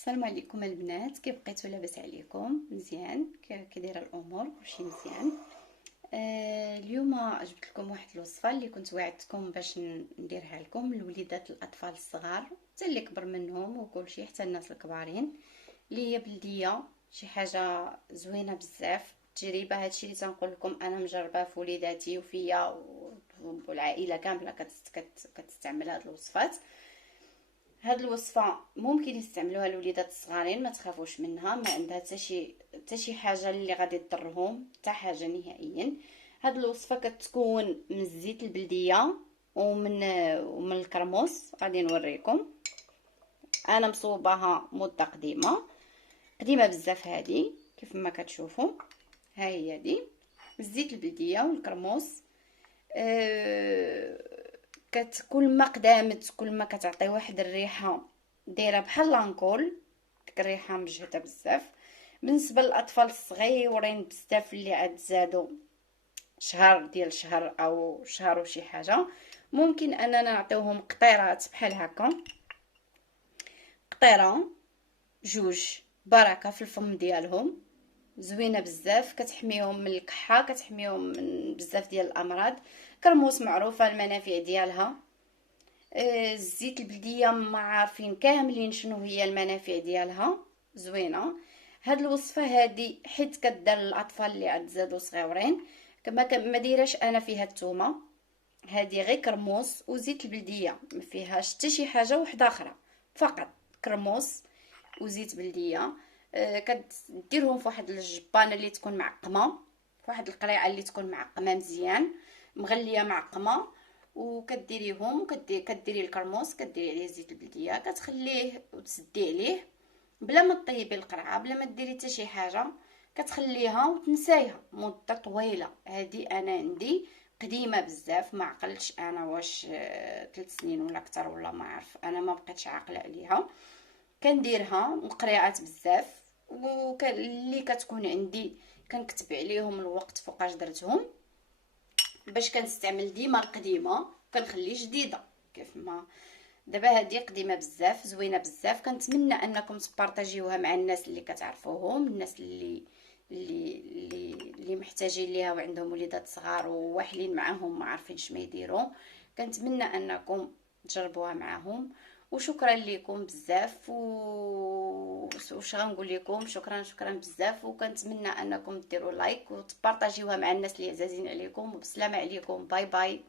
السلام عليكم البنات، كيف بقيتوا؟ لاباس عليكم؟ مزيان؟ كي دايره الامور؟ كلشي مزيان؟ اليوم جبت لكم واحد الوصفه اللي كنت وعدتكم باش نديرها لكم لوليدات الاطفال الصغار حتى اللي كبر منهم وكلشي حتى الناس الكبارين، اللي هي بلديه، شي حاجه زوينه بزاف. تجربه، هادشي اللي تنقول لكم انا مجرباه في وليداتي وفيا والعائله كامله كتستعمل هاد الوصفات. هاد الوصفه ممكن يستعملوها الوليدات الصغارين، ما تخافوش منها، ما عندها حتى شي حاجه اللي غادي تضرهم، حتى حاجه نهائيا. هاد الوصفه كتكون من الزيت البلديه ومن الكرموس. غادي نوريكم، انا مصوباها مده قديمه بزاف. هادي كيف ما كتشوفوا، ها هي دي الزيت البلديه والكرموس. كل ما قدامت كل ما كتعطي واحد الريحه دايره بحال لانكول، ديك الريحه مجهده بزاف. بالنسبه للاطفال الصغيورين بزاف اللي عاد زادوا شهر او شهر وشي حاجه، ممكن اننا نعطيوهم قطيرات بحال هكا، قطيره جوج بركه في الفم ديالهم، زوينه بزاف، كتحميهم من الكحه، كتحميهم من بزاف ديال الامراض. كرموس معروفه المنافع ديالها. الزيت البلديه ما عارفين كاملين شنو هي المنافع ديالها، زوينه. هاد الوصفه هادي حيت كدار للاطفال اللي عاد زادوا صغيورين، ما دايراش انا فيها الثومه، هادي غير كرموس وزيت البلديه، ما فيهاش حتى شي حاجه واحده اخرى، فقط كرموس وزيت بلديه. كديرهم في واحد الجبانه اللي تكون معقمه، في واحد القريعه اللي تكون معقمه مزيان، مغليه معقمه، وكديريهم كديري الكرموس، كديري عليه زيت البلديه، كتخليه وتسدي عليه بلا ما طيبي القرعه، بلا ما ديري حتى شي حاجه، كتخليها وتنسايها مده طويله. هذه انا عندي قديمه بزاف، ما عقلتش انا واش 3 سنين ولا اكثر ولا ما عارف، انا ما بقيتش عاقله عليها. كنديرها مقريعات بزاف، اللي كتكون عندي كنكتب عليهم الوقت فوقاش درتهم باش كنستعمل ديما القديمه، كنخلي جديده كيف ما. دابا هذه قديمه بزاف، زوينه بزاف، كنتمنى انكم تبارطاجيوها مع الناس اللي كتعرفوهم، الناس اللي محتاجين ليها وعندهم وليدات صغار وواحلين معاهم ما عارفينش ما يديروا. كنتمنى انكم تجربوها معاهم. وشكرا لكم بزاف وش غنقول لكم، شكرا بزاف، وكنتمنى انكم ديروا لايك وتبارطاجيوها مع الناس اللي عزازين عليكم. وبسلامه عليكم، باي باي.